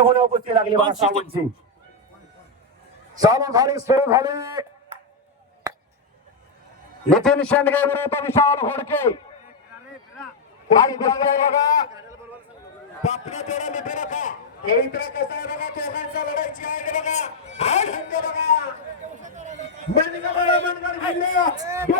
জীবনে উপস্থিত রাখলে ভাষা বলছি সমঘরে স্থলে নিতিন সেনকে বিরত বিশাল ঘোড়কে बापने तेरा निभे रखा तेरी तरह कसा है बघा दोघांचा लढाई जी आहे बघा हाड हंडे बघा मनगड मनगड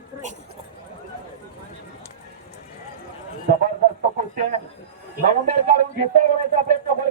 जबरदस्त कृती नवंबर काढून घेतो प्रयत्न